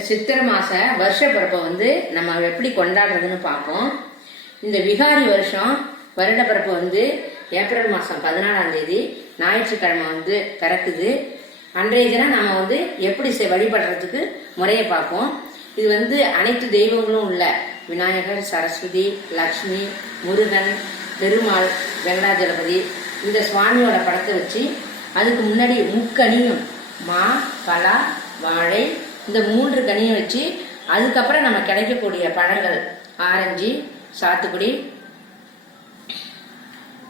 சித்திரை மாச வருஷ பிறப்பை வந்து நம்ம எப்படி கொண்டாடுறதுன்னு பார்ப்போம். இந்த விகாரி வருஷம் வருட பிறப்பு வந்து ஏப்ரல் மாதம் பதினாலாம் தேதி ஞாயிற்றுக்கிழமை வந்து பிறக்குது. அன்றைய தினம் நம்ம வந்து எப்படி செ- வழிபடுறதுக்கு முறையை பார்ப்போம். இது வந்து அனைத்து தெய்வங்களும் உள்ள விநாயகர் சரஸ்வதி லக்ஷ்மி முருகன் பெருமாள் வெங்கடாஜலபதி இந்த சுவாமியோட படத்தை வச்சு அதுக்கு முன்னாடி முக்கனியும் மா பலா வாழை இந்த மூன்று கனியை வச்சு அதுக்கப்புறம் நம்ம கிடைக்கக்கூடிய பழங்கள் ஆரஞ்சு சாத்துக்குடி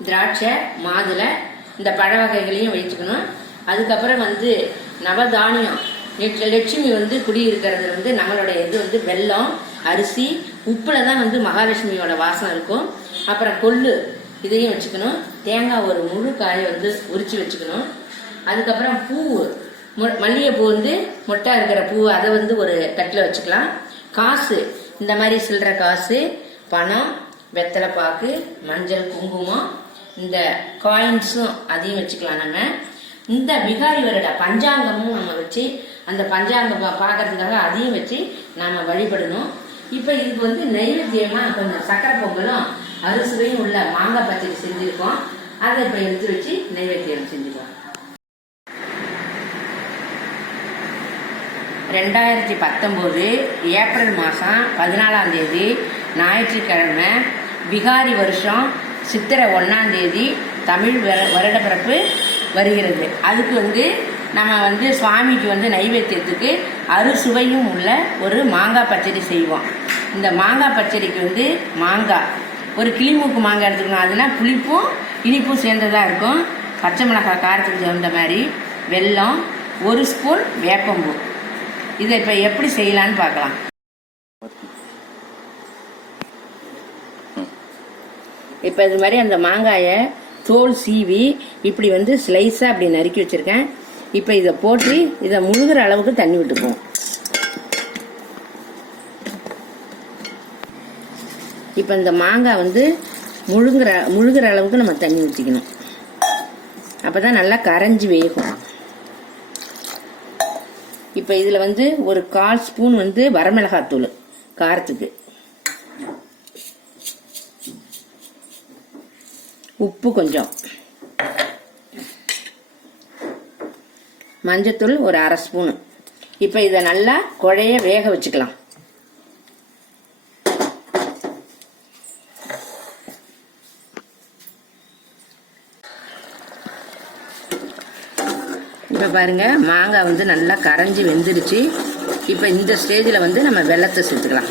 திராட்சை மாதுளை இந்த பழ வகைகளையும் வச்சுக்கணும் அதுக்கப்புறம் வந்து நவதானியம் லட்சுமி வந்து குடியிருக்கிறது வந்து நம்மளுடைய இது வந்து வெல்லம் அரிசி உப்பில் தான் வந்து மகாலட்சுமியோட வாசம் இருக்கும். அப்புறம் கொள்ளு இதையும் வச்சுக்கணும். தேங்காய் ஒரு முழு காயை வந்து உரிச்சு வச்சுக்கணும். அதுக்கப்புறம் பூ மல்லிகைப்பூ வந்து மொட்டை இருக்கிற பூ அதை வந்து ஒரு தட்டில் வச்சுக்கலாம். காசு இந்த மாதிரி சில்லற காசு பணம் வெத்தலை பாக்கு மஞ்சள் குங்குமம் இந்த காயின்ஸும் அதையும் வச்சுக்கலாம் நம்ம. இந்த விகாரி வருட பஞ்சாங்கமும் நம்ம வச்சு அந்த பஞ்சாங்கம் பா- பார்க்கறதுக்காக அதையும் வச்சு நாம் வழிபடணும். இப்போ இதுக்கு வந்து நைவேத்தியமாக கொஞ்சம் சக்கரை பொங்கலும் அறுசுவையும் உள்ள மாங்காய் பச்சடி செஞ்சுருக்கோம். அதை இப்போ எடுத்து வச்சு நைவேத்தியம் செஞ்சுக்கோம் ரெண்டாயிரத்தி பத்தொம்போது ஏப்ரல் மாதம் பதினாலாம் தேதி ஞாயிற்றுக்கிழமை விகாரி வருஷம் சித்திரை ஒன்றாம் தேதி தமிழ் வர வருடப்பிறப்பு வருகிறது. அதுக்கு வந்து நம்ம வந்து சுவாமிக்கு வந்து நைவேத்தியத்துக்கு அறுசுவையும் உள்ள ஒரு மாங்காய் பச்சடி செய்வோம். இந்த மாங்காய் பச்சடிக்கு வந்து மாங்காய். ஒரு கிளிமூக்கு மாங்காய் எடுத்துக்கணும். அதுனா புளிப்பும் இனிப்பும் சேர்ந்ததாக இருக்கும். பச்சை மிளகாய் காரத்துக்கு தகுந்த மாதிரி வெல்லம் ஒரு ஸ்பூன் வேப்பம்பூ. இதை இப்போ எப்படி செய்யலான்னு பார்க்கலாம். இப்போ இது மாதிரி அந்த மாங்காயை தோல் சீவி இப்படி வந்து ஸ்லைஸாக அப்படி நறுக்கி வச்சுருக்கேன். இப்போ இதை போட்டு இதை முழுகிற அளவுக்கு தண்ணி விட்டுக்குவோம் இப்போ இந்த மாங்காய் வந்து முழுங்குற முழுகிற அளவுக்கு நம்ம தண்ணி ஊற்றிக்கணும் அப்போ தான் நல்லா கரைஞ்சி வேகும். இப்போ இதில் வந்து ஒரு கால் ஸ்பூன் வந்து வரமிளகாத்தூள் காரத்துக்கு. உப்பு கொஞ்சம். மஞ்சத்தூள் ஒரு அரை ஸ்பூனு. இப்போ இதை நல்லா குழைய வேக வச்சுக்கலாம். இப்போ பாருங்க. மாங்காய் வந்து நல்லா கரைஞ்சி வெந்துருச்சு இப்போ இந்த ஸ்டேஜில் வந்து நம்ம வெள்ளத்தை சேர்த்துக்கலாம்.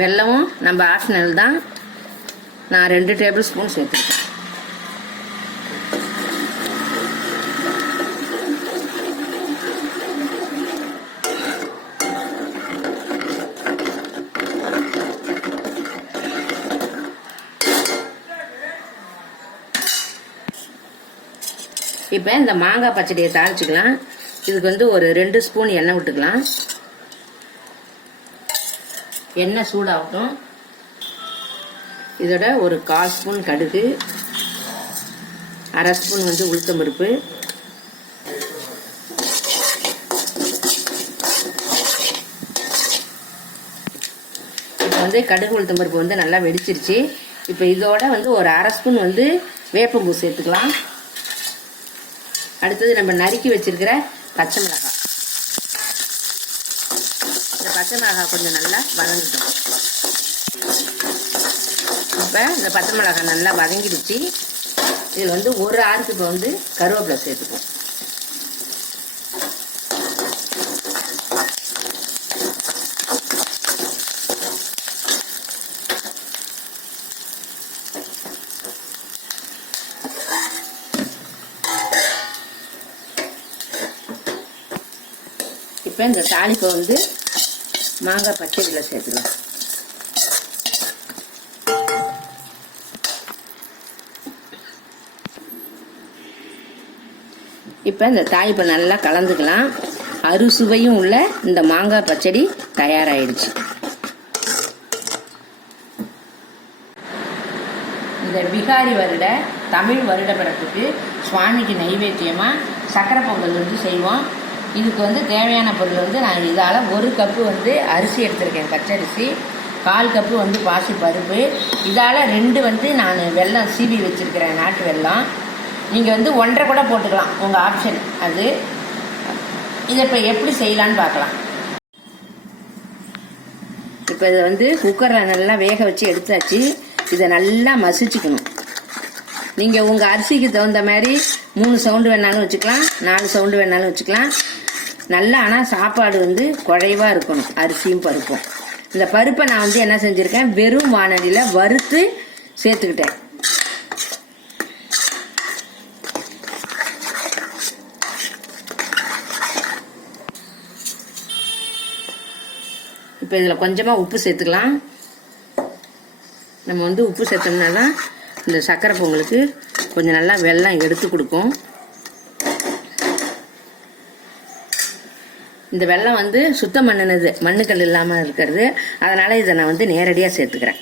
வெல்லமும் நம்ம ஆப்ஷனல் தான். நான் ரெண்டு டேபிள் ஸ்பூன் சேர்த்துருக்கேன். இப்போ இந்த மாங்காய் பச்சடியை தாளிச்சுக்கலாம். இதுக்கு வந்து ஒரு ரெண்டு ஸ்பூன் எண்ணெய் விட்டுக்கலாம். எண்ணெய் சூடாகட்டும். இதோட ஒரு கால் ஸ்பூன் கடுகு. அரை ஸ்பூன் வந்து உளுத்தம் பருப்பு. இப்போ வந்து கடுகு உளுத்தம் பருப்பு வந்து நல்லா வெடிச்சிருச்சு. இப்போ இதோட வந்து ஒரு அரை ஸ்பூன் வந்து வேப்பம்பூ சேர்த்துக்கலாம். அடுத்தது நம்ம நறுக்கி வச்சிருக்கிற பச்சை மிளகாய். இந்த பச்சை மிளகாய் கொஞ்சம் நல்லா வதங்கிட்டோம் இப்போ இந்த பச்சை மிளகாய் நல்லா வதங்கிடுச்சு. இதில் வந்து ஒரு ஆறுக்கு இப்போ வந்து கருவேப்பிலை சேர்த்துப்போம். இப்போ இந்த தாளிப்பை வந்து மாங்காய் பச்சடியில் சேர்த்துருவோம் இப்போ இந்த தாளிப்பை நல்லா கலந்துக்கலாம். அறுசுவையும் உள்ள இந்த மாங்காய் பச்சடி தயாராயிடுச்சு. இந்த விகாரி வருட தமிழ் வருட பிறப்புக்கு சுவாமிக்கு நைவேத்தியமாக சக்கரை பொங்கல் வந்து செய்வோம். இதுக்கு வந்து தேவையான பொருள் வந்து நான் இதால் ஒரு கப்பு வந்து அரிசி எடுத்திருக்கேன் பச்சரிசி. கால் கப்பு வந்து பாசி பருப்பு. இதால் ரெண்டு வந்து நான் வெல்லம் சீவி வச்சுருக்கிறேன் நாட்டு வெல்லம். நீங்கள் வந்து ஒன்றரை கூட போட்டுக்கலாம் உங்கள் ஆப்ஷன் அது. இதை இப்போ எப்படி செய்யலான்னு பார்க்கலாம் இப்போ இதை வந்து குக்கரில் நல்லா வேக வச்சு எடுத்தாச்சு. இதை நல்லா மசிச்சுக்கணும். நீங்கள் உங்கள் அரிசிக்கு தகுந்த மாதிரி மூணு சவுண்டு வேணாலும் வச்சுக்கலாம் நாலு சவுண்டு வேணாலும் வச்சுக்கலாம். நல்லா ஆனால் சாப்பாடு வந்து குறைவாக இருக்கணும். அரிசியும் பருப்பும். இந்த பருப்பை நான் வந்து என்ன செஞ்சுருக்கேன்? வெறும் வானலியில் வறுத்து சேர்த்துக்கிட்டேன். இப்போ இதில் கொஞ்சமாக உப்பு சேர்த்துக்கலாம். நம்ம வந்து உப்பு சேர்த்தோம்னா தான் இந்த சக்கரை பொங்கலுக்கு கொஞ்சம் நல்லா வெள்ளம் எடுத்து கொடுக்கும். இந்த வெள்ளம் வந்து சுத்தம் பண்ணினது மண்ணுக்கல் இல்லாமல் இருக்கிறது. அதனால் இதை நான் வந்து நேரடியாக சேர்த்துக்கிறேன்.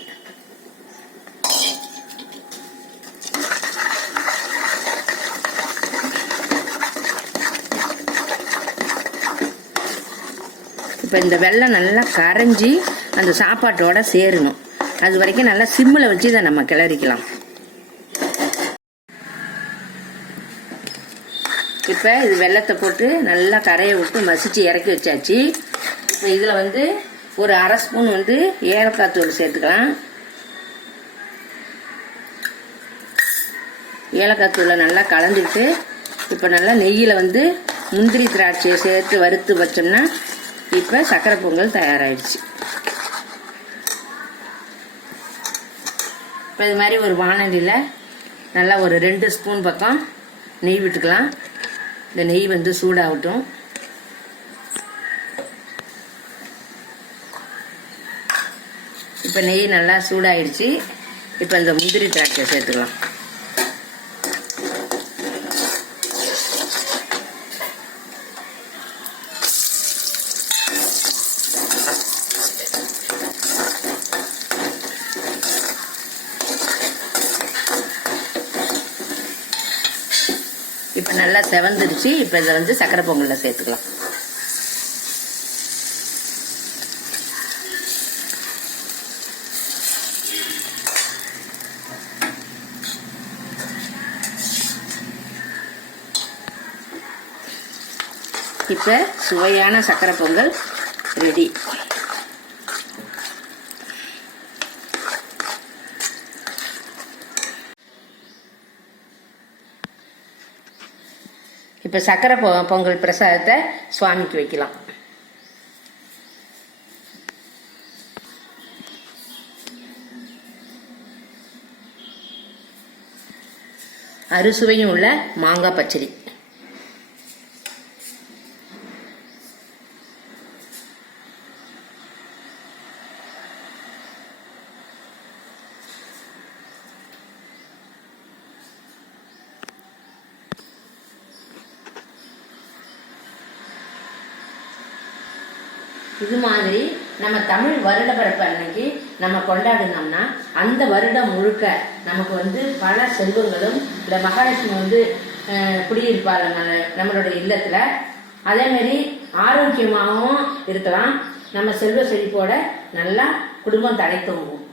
இப்போ இந்த வெள்ளம் நல்லா கரைஞ்சி அந்த சாப்பாட்டோட சேரணும். அது வரைக்கும் நல்லா சிம்மில் வச்சு இதை நம்ம கிளறிக்கலாம். இப்போ இது வெள்ளத்தை போட்டு நல்லா கரையை விட்டு மசிச்சு இறக்கி வச்சாச்சு. இப்போ இதில் வந்து ஒரு அரை ஸ்பூன் வந்து ஏலக்காய் தூள் சேர்த்துக்கலாம். ஏலக்காய் தூளை நல்லா கலந்துக்கிட்டு இப்போ நல்லா நெய்யில் வந்து முந்திரி திராட்சையை சேர்த்து வறுத்து வச்சோம்னா இப்போ சக்கரை பொங்கல் தயாராகிடுச்சு இப்போ இது மாதிரி ஒரு வானலியில் நல்லா ஒரு ரெண்டு ஸ்பூன் பக்கம் நெய் விட்டுக்கலாம். இந்த நெய் வந்து சூடாகட்டும். இப்போ நெய் நல்லா சூடாயிடுச்சு. இப்போ இந்த முந்திரி திராட்சை சேர்த்துக்கலாம். நல்லா செவந்துருச்சு. இப்போ இதை வந்து சக்கரை பொங்கலில் சேர்த்துக்கலாம். இப்போ சுவையான சக்கரை பொங்கல் ரெடி. இப்போ சக்கரை பொ பொங்கல் பிரசாதத்தை சுவாமிக்கு வைக்கலாம். அறுசுவையும் உள்ள மாங்காய் பச்சடி. இது மாதிரி நம்ம தமிழ் வருட பிறப்பு அன்னைக்கு நம்ம கொண்டாடினோம்னா அந்த வருடம் முழுக்க நமக்கு வந்து பல செல்வங்களும் இந்த மகாலட்சுமி வந்து அஹ், குடியிருப்பாங்க நம்ம- நம்மளுடைய இல்லத்தில். அதே மாதிரி ஆரோக்கியமாகவும் இருக்கலாம். நம்ம செல்வ செழிப்போட நல்லா குடும்பம் தழைத்தோங்கும்